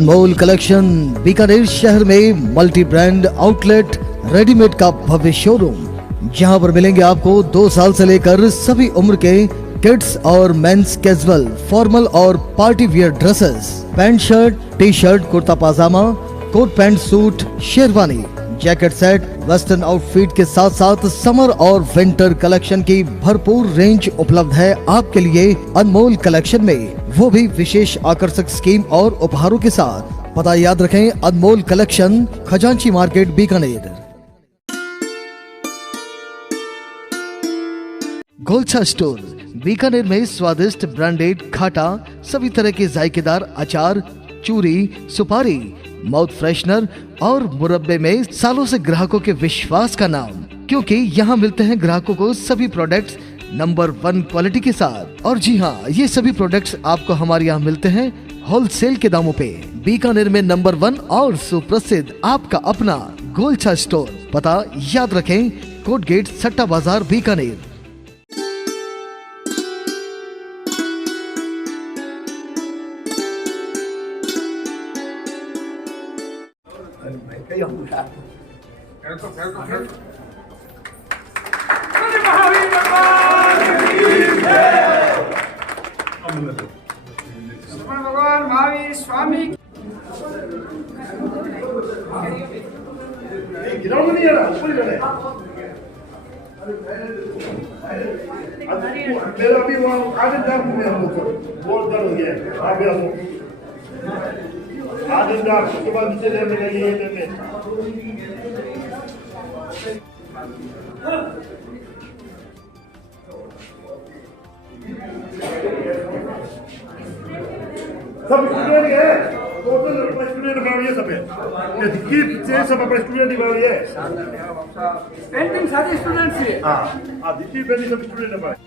अनमोल collection Bikaner शहर में multi brand outlet readymade का भव्य शोरूम, जहां पर मिलेंगे आपको 2 साल से लेकर सभी उम्र के किड्स और मेंस कैजुअल, फॉर्मल और party wear dresses, pant shirt, T shirt, kurta pajama, coat pant suit, sherwani, jacket set, western outfit के साथ साथ समर और विंटर कलेक्शन की भरपूर रेंज उपलब्ध है आपके लिए अनमोल कलेक्शन में, वो भी विशेष आकर्षक स्कीम और उपहारों के साथ। पता याद रखें, अनमोल कलेक्शन, खजांची मार्केट, बीकानेर। गोलछा स्टोर बीकानेर में स्वादिष्ट ब्रांडेड खाटा, सभी तरह के जायकेदार अचार, चूरी, सुपारी, माउथ फ्रेशनर और मुरब्बे में सालों से ग्राहकों के विश्वास का नाम, क्योंकि यहाँ मिलते हैं ग्राहकों को सभी प्रोडक्ट्स नंबर 1 क्वालिटी के साथ। और जी हाँ, ये सभी प्रोडक्ट्स आपको हमारे यहाँ मिलते हैं होलसेल के दामों पे। बीकानेर में नंबर 1 और सुप्रसिद्ध आपका अपना गोलछा स्टोर। पता याद रखें, कोट गेट, सट्टा बाजार, बीकानेर। भगवान महावीर स्वामी मेरा अभी वो आदित्य में हम लोग बहुत दर्द हो गया। आप आदित्य उसके बाद नीचे लेने लगे ये लेने सब स्टूडेंट है, टोटल स्टूडेंट बनाइए सब है, दिक्की से सब अपने स्टूडेंट बनाइए। पेंटिंग सारे स्टूडेंट्स है। हाँ दिक्की पहले सब स्टूडेंट बनाए।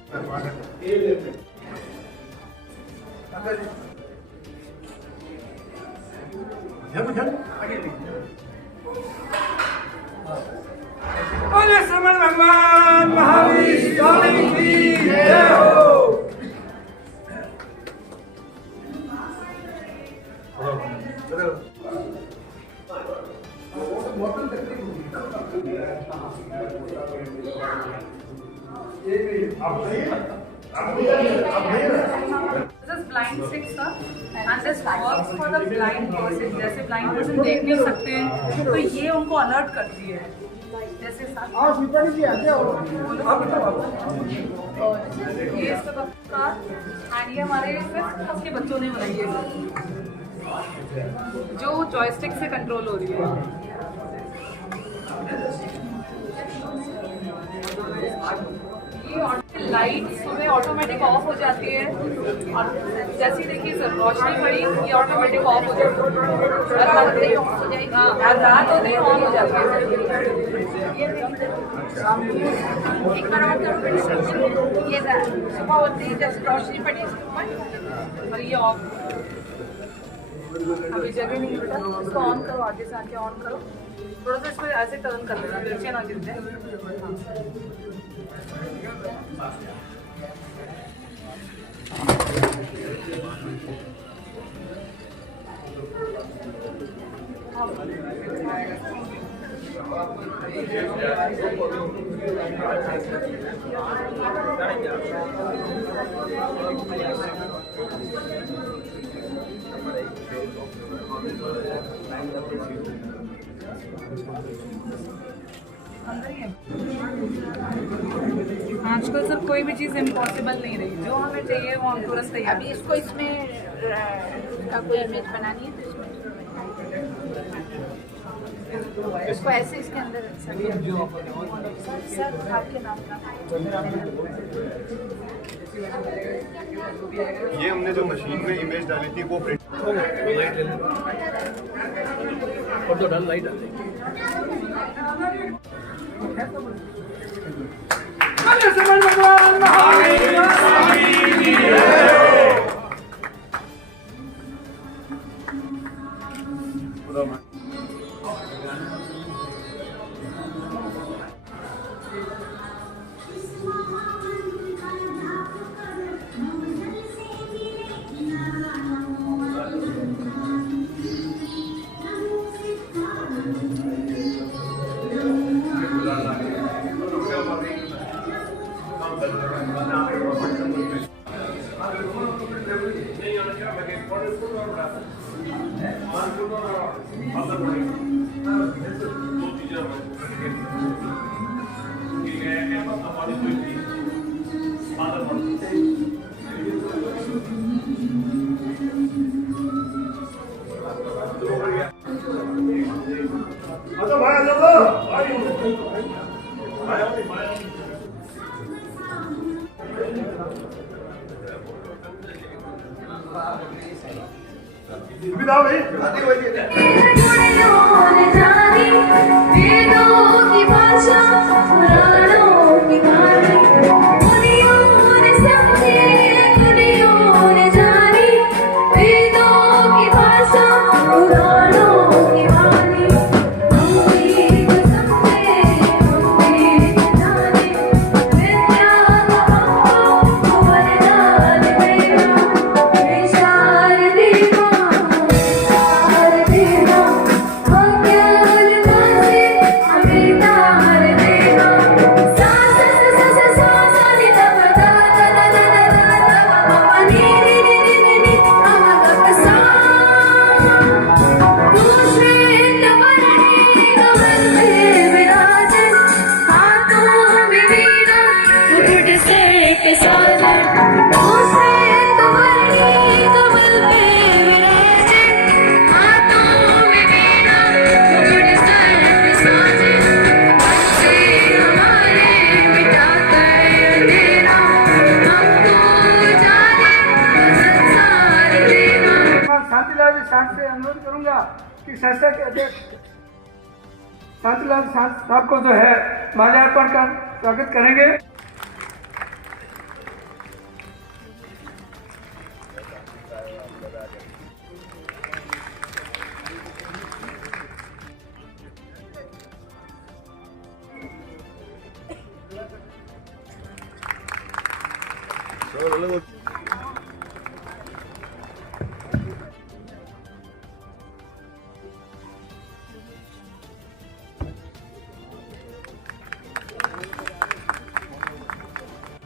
बोले श्रवण भगवान महावीर स्वामी की जय हो। This is blind stick, sir, and this works for the blind person. जैसे blind person देख नहीं सकते हैं, तो ये उनको अलर्ट करती है। जैसे ये इसका कार, एंड ये हमारे 5th क्लास के बच्चों ने बनाई है, जो जॉयस्टिक से कंट्रोल हो रही है। ये लाइट सुबह ऑटोमेटिक ऑफ हो जाती है, और जैसे ही देखिए सर रोशनी पड़ी, ये ऑटोमेटिक ऑफ हो जाती है, और रात होते ही ऑन हो जाती है। एक बार ऑन करो, ये सुबह होती है जैसे रोशनी पड़ी इसके ऊपर, और ये ऑफ। अभी जगह नहीं बेटा, इसको ऑन करो, आगे से आके ऑन करो, थोड़ा सा इसको ऐसे टर्न कर देना, नीचे ना गिर जाए। आजकल सर कोई भी चीज़ इम्पॉसिबल नहीं रही, जो हमें चाहिए वो हम तुरंत तैयार। अभी इसको इसमें का कोई इमेज बनानी है तो इसको ऐसे इसके अंदर सर आपके नाम का ये हमने जो मशीन में इमेज डाली थी वो प्रिंट और तो डन लाइट आते श्रवण भगवान महावीर स्वामी की जय हो। अच्छा भाई आ जाओ सुविधा भाई शांतिलाल जी सांस से अनुरोध करूंगा कि संस्था के अध्यक्ष शांतिलाल साहब को जो है माल्यार्पण कर स्वागत करेंगे।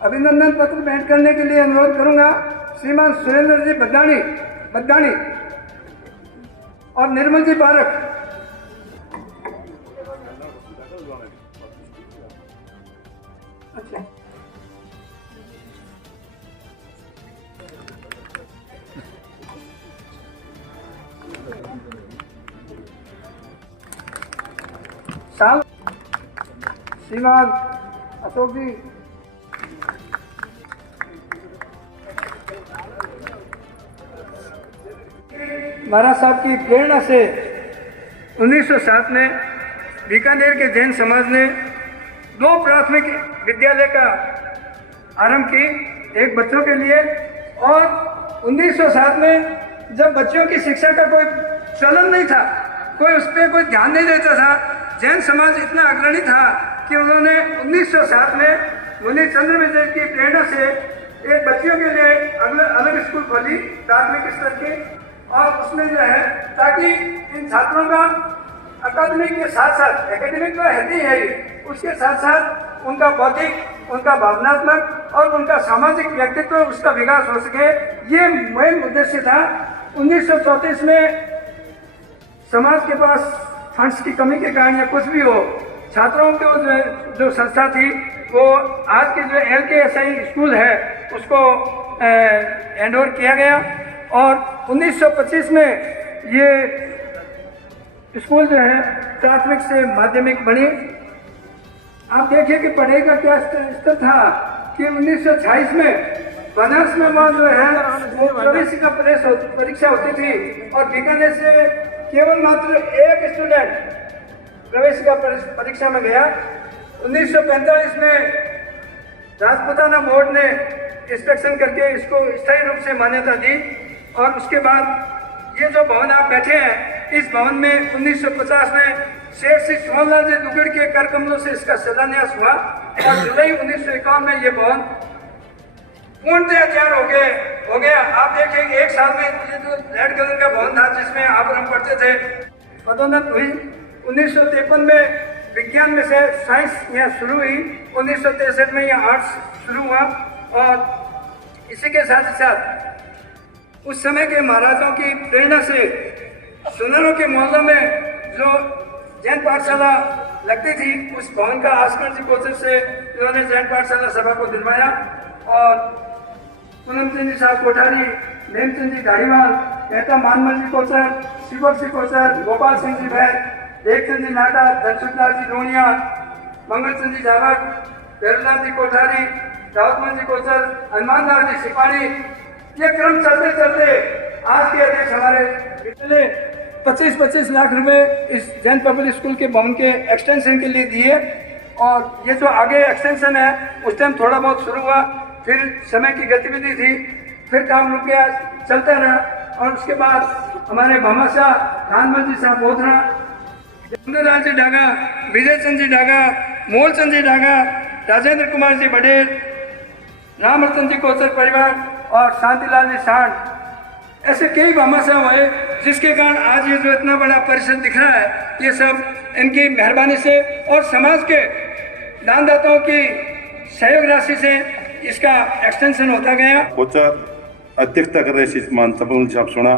अभिनंदन पत्र भेंट करने के लिए अनुरोध करूंगा श्रीमान सुरेंद्र जी बद्दानी और निर्मल जी पारक। अच्छा साहब श्रीमान अशोक जी महाराज साहब की प्रेरणा से 1907 में बीकानेर के जैन समाज ने 2 प्राथमिक विद्यालय का आरंभ की, एक बच्चों के लिए, और 1907 में जब बच्चों की शिक्षा का कोई चलन नहीं था, कोई उस पर कोई ध्यान नहीं देता था, जैन समाज इतना अग्रणी था कि उन्होंने 1907 में मुनि चंद्र विजय की प्रेरणा से एक बच्चियों के लिए अलग स्कूल खोली प्राथमिक स्तर की, और उसमें जो है ताकि इन छात्रों का अकादमिक के साथ साथ, एकेडमिक तो है ही है, उसके साथ साथ उनका बौद्धिक, उनका भावनात्मक और उनका सामाजिक व्यक्तित्व उसका विकास हो सके, ये मेन उद्देश्य था। 1934 में समाज के पास फंड्स की कमी के कारण या कुछ भी हो, छात्रों की जो संस्था थी वो आज के जो LKSI स्कूल है उसको हैंडओवर किया गया, और 1925 में ये स्कूल जो है प्राथमिक से माध्यमिक बनी। आप देखिए कि पढ़ाई का क्या स्तर था कि 1926 में बनारस में वहाँ जो है वो प्रवेशिका परीक्षा होती थी, और बीकानेर से केवल मात्र एक स्टूडेंट प्रवेशिका परीक्षा में गया। 1945 में राजपुताना बोर्ड ने इंस्पेक्शन करके इसको स्थायी रूप से मान्यता दी, और उसके बाद ये जो भवन आप बैठे हैं, इस भवन में 1950 में शेर श्री सोहनलाल जी दुगड़ के कर कमलों से इसका शिलान्यास हुआ, और जुलाई 1951 में ये भवन पूर्णतः तैयार हो गया। आप देखिए 1 साल में ये जो रेड कलर का भवन था जिसमें आप हम पढ़ते थे, पदोन्नत हुई। 1953 में विज्ञान में से साइंस यहाँ शुरू हुई, 1963 में यह आर्ट्स शुरू हुआ, और इसी के साथ ही साथ उस समय के महाराजाओं की प्रेरणा से सुनारों के मोहल्लों में जो जैन पाठशाला लगती थी, उस भवन का आसमान जी कोचर से इन्होंने जैन पाठशाला सभा को दिलवाया। और पूनम चंद जी साहब कोठारी, नेमचंद जी धारीवाल, मेहता मानमल जी कोचर, शिवक सिंह कोचर, गोपाल सिंह जी भैर, देखचंद जी नाटा, धनसुखलाल जी लोनिया, मंगलचंद जी जावक, देवलाल जी कोठारी, दाऊदमल जी कोचर, हनुमानलाल जी सिपाही। ये क्रम चलते चलते आज के अध्यक्ष हमारे विद्यालय 25-25 लाख रुपए इस जैन पब्लिक स्कूल के भवन के एक्सटेंशन के लिए दिए। और ये जो आगे एक्सटेंशन है उस टाइम थोड़ा बहुत शुरू हुआ, फिर समय की गतिविधि थी, फिर काम रुक गया, चलता रहा। और उसके बाद हमारे भामाशाह खानमल जी साहब बोधरा, सुंदरलाल जी डागा, विजय चंद जी डागा, मोलचंद जी डागा, राजेंद्र कुमार जी बडेल, रामरतन जी कोचर परिवार और शांतिलाल जी सांड, ऐसे कई भामाशाह हुए जिसके कारण आज ये जो इतना बड़ा परिषद दिख रहा है, ये सब इनकी मेहरबानी से और समाज के दानदाताओं की सहयोग राशि से इसका एक्सटेंशन होता गया। कोचर अध्यक्षता कर रहे श्री मान सपन साहब सोना,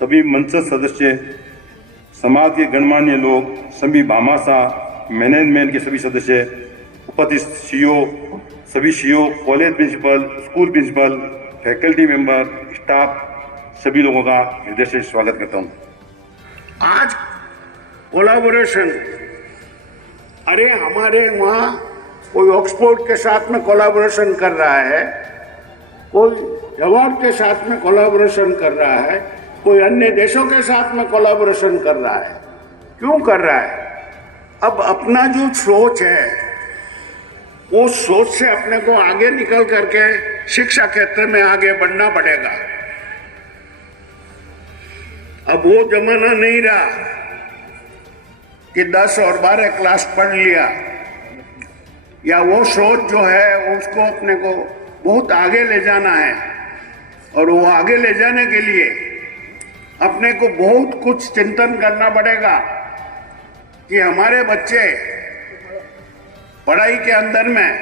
सभी मंच सदस्य, समाज के गणमान्य लोग, सभी भामाशाह, मैनेजमेंट के सभी सदस्य, उपस्थित सीईओ, सभी CEO, college principal, school principal, faculty member, staff, सभी लोगों का हृदय से स्वागत करता हूं। आज कोलैबोरेशन, अरे हमारे वहाँ कोई ऑक्सफोर्ड के साथ में कोलैबोरेशन कर रहा है, कोई जवाब के साथ में कोलैबोरेशन कर रहा है, कोई अन्य देशों के साथ में कोलैबोरेशन कर रहा है। क्यों कर रहा है? अब अपना जो सोच है, वो सोच से अपने को आगे निकल करके शिक्षा क्षेत्र में आगे बढ़ना पड़ेगा। अब वो जमाना नहीं रहा कि 10 और 12 क्लास पढ़ लिया, या वो सोच जो है उसको अपने को बहुत आगे ले जाना है। और वो आगे ले जाने के लिए अपने को बहुत कुछ चिंतन करना पड़ेगा कि हमारे बच्चे पढ़ाई के अंदर में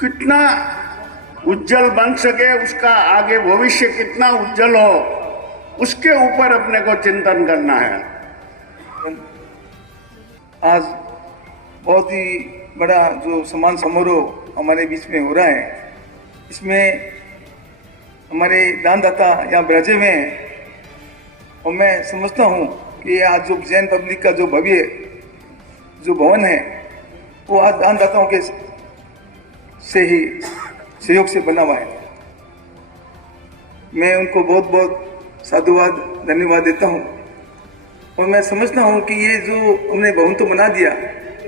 कितना उज्जवल बन सके, उसका आगे भविष्य कितना उज्जवल हो, उसके ऊपर अपने को चिंतन करना है। आज बहुत ही बड़ा जो सम्मान समारोह हमारे बीच में हो रहा है, इसमें हमारे दानदाता यहाँ विराजे हुए हैं। और मैं समझता हूँ कि आज जो जैन पब्लिक का जो भव्य जो भवन है, वो आज दानदाताओं के से ही सहयोग से बना हुआ है। मैं उनको बहुत बहुत साधुवाद, धन्यवाद देता हूँ। और मैं समझता हूँ कि ये जो हमने भवन तो बना दिया,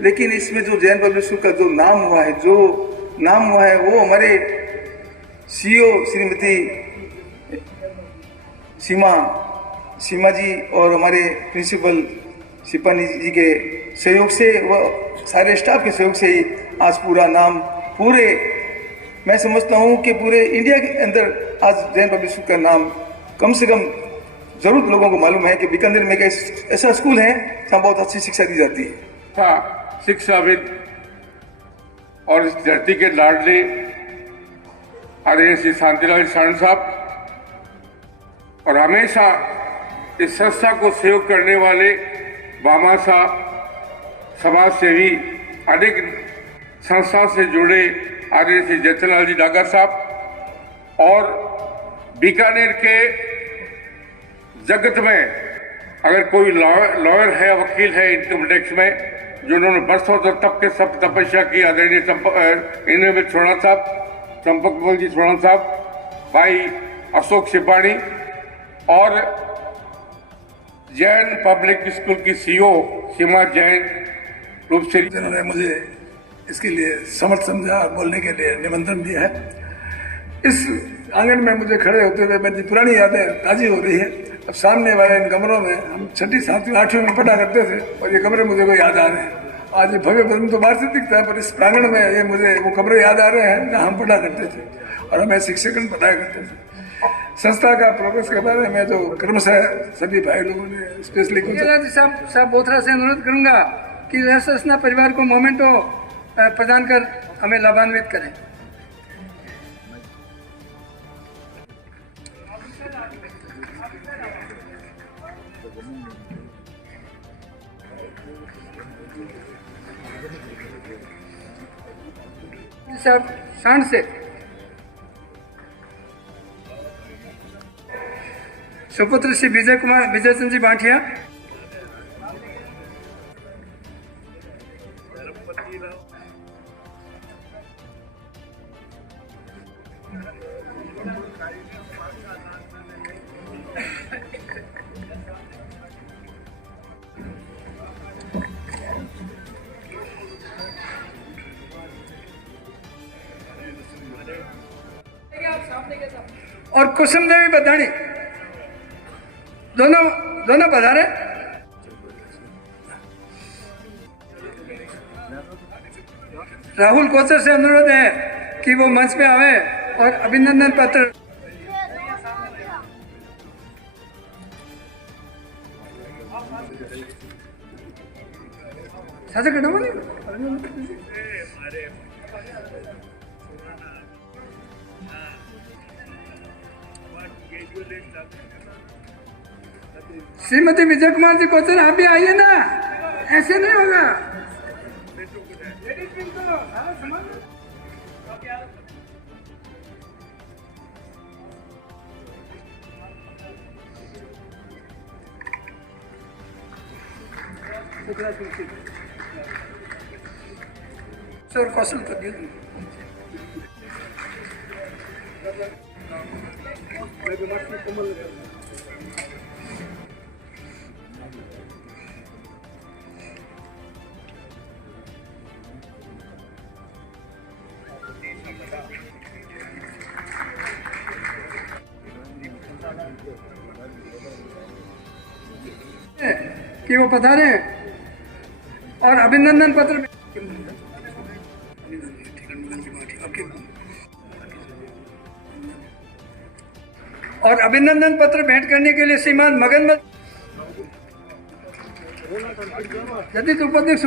लेकिन इसमें जो जैन पब्लिक स्कूल का जो नाम हुआ है, वो हमारे सीईओ श्रीमती सीमा जी और हमारे प्रिंसिपल सिपानी जी के सहयोग से, व सारे स्टाफ के सहयोग से ही आज पूरा नाम, पूरे मैं समझता हूँ कि पूरे इंडिया के अंदर आज जैन पब्लिक स्कूल का नाम कम से कम जरूर लोगों को मालूम है कि बीकानेर में एक ऐसा स्कूल है जहाँ बहुत अच्छी शिक्षा दी जाती है। शिक्षाविद और इस धरती के लाडले आदरणीय श्री शांतिलाल सांड साहब, और हमेशा इस संस्था को सहयोग करने वाले भामाशाह, समाज सेवी, अनेक संस्था से जुड़े आदरणीय श्री जयचंद्रलाल जी डागा साहब, और बीकानेर के जगत में अगर कोई लॉयर है, वकील है इनकम टैक्स में, जिन्होंने बरसों तक के सब तपस्या की, आदरणीय इनमें सोना साहब, चंपकमल जी सोना साहब, भाई अशोक सिपाणी, और जैन पब्लिक स्कूल की सीईओ सीमा जैन रूप से, जिन्होंने मुझे इसके लिए समर्थ समझा और बोलने के लिए निमंत्रण दिया है। इस आंगन में मुझे खड़े होते हुए मेरी पुरानी यादें ताज़ी हो रही है। अब सामने वाले इन कमरों में हम 6ठी, 7वीं, 8वीं में पढ़ा करते थे, और ये कमरे मुझे को याद आ रहे हैं। आज ये भव्य भवन तो बाहर से दिखता है, पर इस प्रांगण में ये मुझे वो कमरे याद आ रहे हैं जहाँ हम पढ़ा करते थे और हमें शिक्षकगण पढ़ाया करते थे। संस्था का प्रोग्रेस के बारे में जो क्रमशः सभी भाई लोगों ने स्पेशली साहब बोथरा से अनुरोध करूंगा कि संस्था परिवार को मोमेंटो प्रदान कर हमें लाभान्वित करें। साहब सांड से सुपुत्र श्री विजय चंद जी बांठिया, और कुसुम देवी बदाणी दोनों पधारे। राहुल कोचर से अनुरोध है कि वो मंच पे आवे और अभिनंदन पत्र साझा करना। श्रीमती विजय कुमार जी कोचर आप भी आइए ना, ऐसे नहीं होगा। सर कौशल कर दिया कि वो पधारे और अभिनंदन पत्र भेंट करने के लिए श्रीमान मगन जदीद उपाध्यक्ष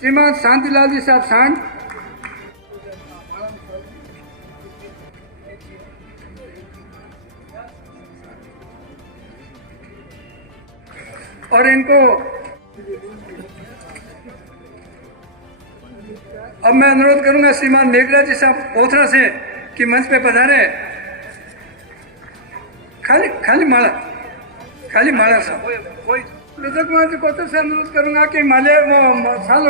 श्रीमान शांतिलाल जी साहब सांड, और इनको अब मैं अनुरोध करूंगा श्रीमान मेघराज जी साहब ओथरा से कि मंच पे पधारे। खाली माला साहब विजय कुमार जी कोचर से अनुरोध करूंगा कि माले वो साल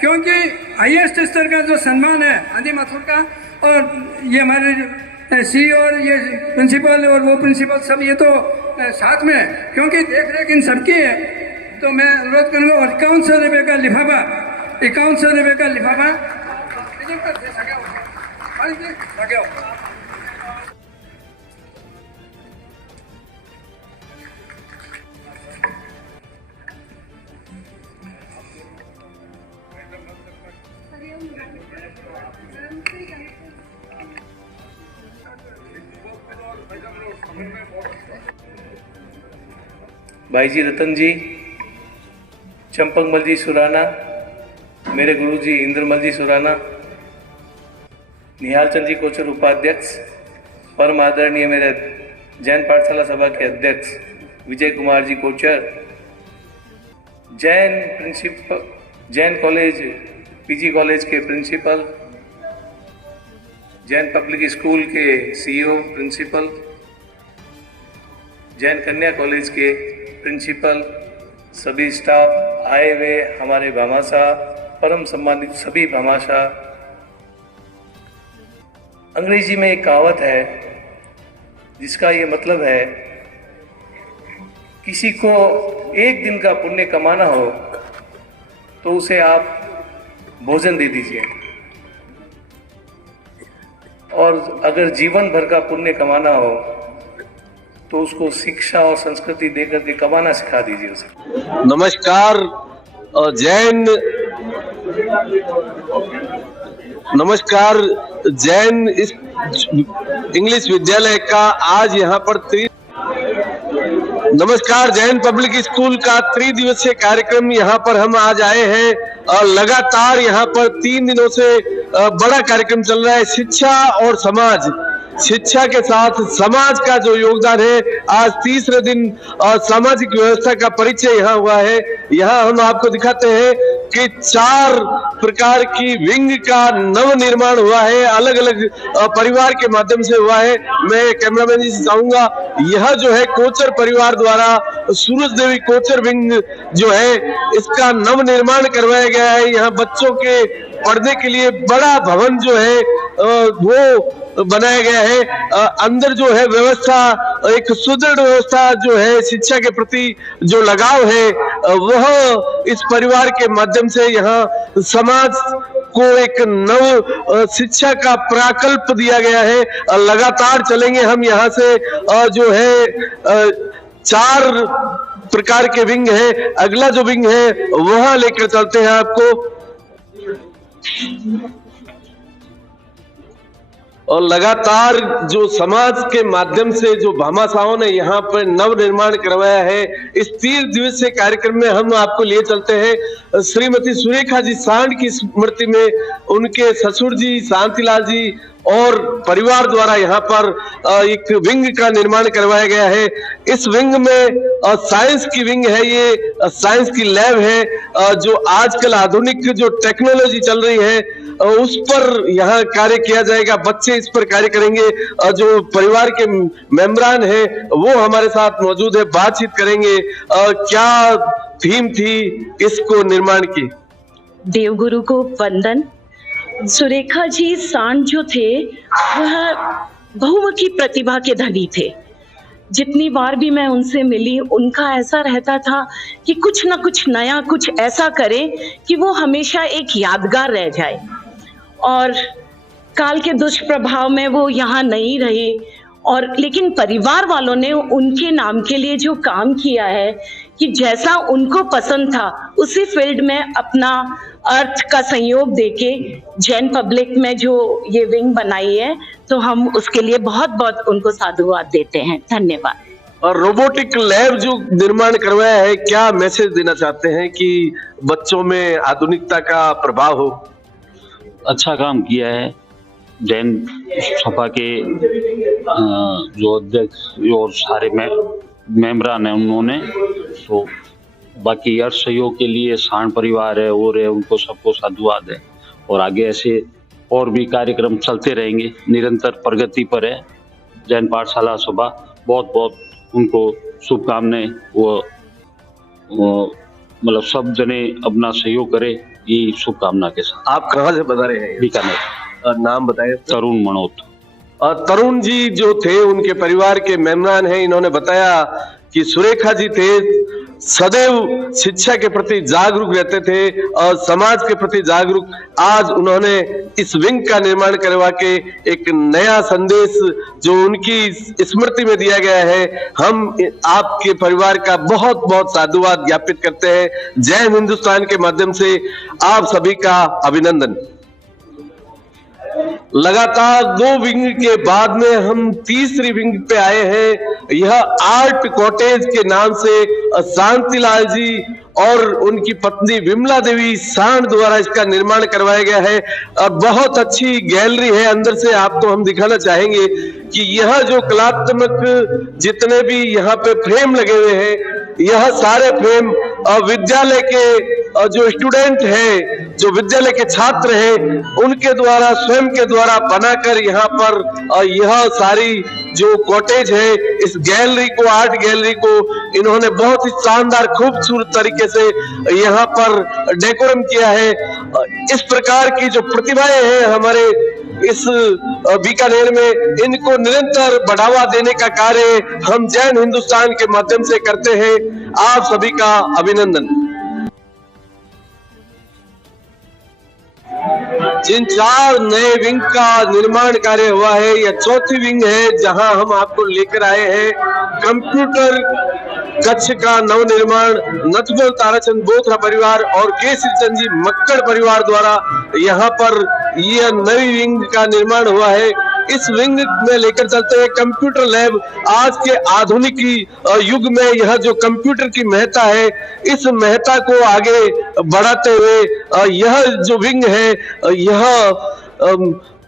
क्योंकि हाईएस्ट स्तर का जो सम्मान है आदि माथुर का, और ये हमारे सी और ये प्रिंसिपल और वो प्रिंसिपल सब ये तो साथ में, क्योंकि देख रेख इन सबकी है, तो मैं अनुरोध करूँगा। और 5100 रुपये का लिफाफा, 5100 रुपये का लिफाफा भाई जी रतन जी, चंपकमल जी सुराना, मेरे गुरु जी इंद्रमल जी सुराना, निहाल चंद जी कोचर उपाध्यक्ष, परम आदरणीय मेरे जैन पाठशाला सभा के अध्यक्ष Vijay Kumar ji Kochar, Jain college PG college के प्रिंसिपल, जैन पब्लिक स्कूल के CEO principal, Jain Kanya college के प्रिंसिपल, सभी स्टाफ आए हुए हमारे भामाशाह, परम सम्मानित सभी भामाशाह। अंग्रेजी में एक कहावत है जिसका ये मतलब है, किसी को एक दिन का पुण्य कमाना हो तो उसे आप भोजन दे दीजिए, और अगर जीवन भर का पुण्य कमाना हो तो उसको शिक्षा और संस्कृति देकर के कमाना सिखा दीजिए उसे। नमस्कार। जैन इंग्लिश विद्यालय का आज यहाँ पर नमस्कार, जैन पब्लिक स्कूल का त्रिदिवसीय कार्यक्रम यहाँ पर हम आज आए हैं और लगातार यहाँ पर 3 दिनों से बड़ा कार्यक्रम चल रहा है। शिक्षा और समाज, शिक्षा के साथ समाज का जो योगदान है, आज तीसरे दिन सामाजिक व्यवस्था का परिचय यहाँ हुआ है। यहाँ हम आपको दिखाते हैं कि 4 प्रकार की विंग का नव निर्माण हुआ है, अलग अलग परिवार के माध्यम से हुआ है। मैं कैमरामैन जी से चाहूंगा, यह जो है कोचर परिवार द्वारा सूरज देवी कोचर विंग जो है इसका नव निर्माण करवाया गया है। यहाँ बच्चों के पढ़ने के लिए बड़ा भवन जो है वो बनाया गया है। अंदर जो है व्यवस्था, एक सुदृढ़ व्यवस्था जो है, शिक्षा के प्रति जो लगाव है वह इस परिवार के माध्यम से यहाँ समाज को एक नव शिक्षा का प्राकल्प दिया गया है। लगातार चलेंगे हम यहाँ से, जो है 4 प्रकार के विंग है। अगला जो विंग है वह लेकर चलते हैं आपको। और लगातार जो समाज के माध्यम से जो भामाशाहों ने यहाँ पर नव निर्माण करवाया है, इस 3 दिवसीय कार्यक्रम में हम आपको लिए चलते हैं श्रीमती सुरेखा जी सांड की स्मृति में। उनके ससुर जी शांतिलाल जी और परिवार द्वारा यहाँ पर एक विंग का निर्माण करवाया गया है। इस विंग में साइंस की विंग है, ये साइंस की लैब है। जो आजकल आधुनिक जो टेक्नोलॉजी चल रही है उस पर यहाँ कार्य किया जाएगा, बच्चे इस पर कार्य करेंगे। जो परिवार के मेंबरान है वो हमारे साथ मौजूद है, बातचीत करेंगे। क्या थीम थी इसको निर्माण की? देवगुरु को वंदन। सुरेखा जी सांड जो थे वह बहुमुखी प्रतिभा के धनी थे। जितनी बार भी मैं उनसे मिली, उनका ऐसा रहता था कि कुछ ना कुछ नया, कुछ ऐसा करें कि वो हमेशा एक यादगार रह जाए। और काल के दुष्प्रभाव में वो यहाँ नहीं रहे, और लेकिन परिवार वालों ने उनके नाम के लिए जो काम किया है कि जैसा उनको पसंद था उसी फील्ड में अपना अर्थ का संयोग देके जैन पब्लिक में जो ये विंग बनाई है, तो हम उसके लिए बहुत बहुत उनको साधुवाद देते हैं। धन्यवाद। और रोबोटिक लैब जो निर्माण करवाया है, क्या मैसेज देना चाहते हैं कि बच्चों में आधुनिकता का प्रभाव हो? अच्छा काम किया है जैन सभा के जो अध्यक्ष और सारे मेंबरान हैं उन्होंने। तो बाकी हर सहयोग के लिए सांड परिवार है और है, उनको सबको साधुवाद है। और आगे ऐसे और भी कार्यक्रम चलते रहेंगे, निरंतर प्रगति पर है जैन पाठशाला सभा। बहुत बहुत उनको शुभकामनाएं। वो मतलब सब जने अपना सहयोग करे, ये शुभकामना के साथ। आप कहाँ से बता रहे हैं? बीकानेर। नाम बताए? तरुण मनोत। तरुण जी जो थे उनके परिवार के मेहमान हैं, इन्होंने बताया कि सुरेखा जी थे सदैव शिक्षा के प्रति जागरूक रहते थे और समाज के प्रति जागरूक। आज उन्होंने इस विंग का निर्माण करवा के एक नया संदेश जो उनकी स्मृति में दिया गया है, हम आपके परिवार का बहुत बहुत साधुवाद ज्ञापित करते हैं। जय हिंदुस्तान के माध्यम से आप सभी का अभिनंदन। लगातार 2 विंग के बाद में हम तीसरी विंग पे आए हैं। यह आर्ट कॉटेज के नाम से शांतिलाल जी और उनकी पत्नी विमला देवी सांड द्वारा इसका निर्माण करवाया गया है। और बहुत अच्छी गैलरी है। अंदर से आपको हम दिखाना चाहेंगे कि यह जो कलात्मक जितने भी यहाँ पे फ्रेम लगे हुए हैं, यह सारे फ्रेम विद्यालय के जो स्टूडेंट हैं, जो विद्यालय के छात्र हैं, उनके द्वारा स्वयं के द्वारा बनाकर यहाँ पर यह सारी जो कॉटेज है, इस गैलरी को, आर्ट गैलरी को इन्होंने बहुत ही शानदार खूबसूरत तरीके से यहाँ पर डेकोरम किया है। इस प्रकार की जो प्रतिभाएं हैं हमारे इस बीकानेर में, इनको निरंतर बढ़ावा देने का कार्य हम जैन हिंदुस्तान के माध्यम से करते हैं। आप सभी का अभिनंदन। जिन 4 नए विंग का निर्माण कार्य हुआ है, यह चौथी विंग है जहां हम आपको लेकर आए हैं कंप्यूटर कक्ष का नवनिर्माण नथबोल ताराचंद बोथरा परिवार और के श्रीचंद जी मक्कड़ परिवार द्वारा यहाँ पर यह नई विंग का निर्माण हुआ है। इस विंग में लेकर चलते हैं। कंप्यूटर लैब आज के आधुनिक युग में यह जो कंप्यूटर की महत्ता है, इस महत्ता को आगे बढ़ाते हुए यह जो विंग है यह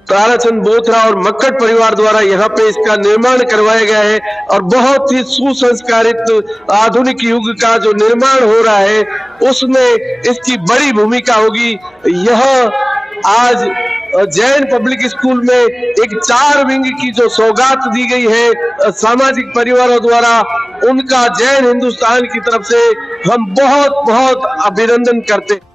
ताराचंद बोथरा और मक्कड़ परिवार द्वारा यहाँ पे इसका निर्माण करवाया गया है और बहुत ही सुसंस्कारित आधुनिक युग का जो निर्माण हो रहा है उसमें इसकी बड़ी भूमिका होगी। यह आज जैन पब्लिक स्कूल में एक 4 विंग की जो सौगात दी गई है सामाजिक परिवारों द्वारा, उनका जैन हिंदुस्तान की तरफ से हम बहुत बहुत अभिनंदन करते हैं।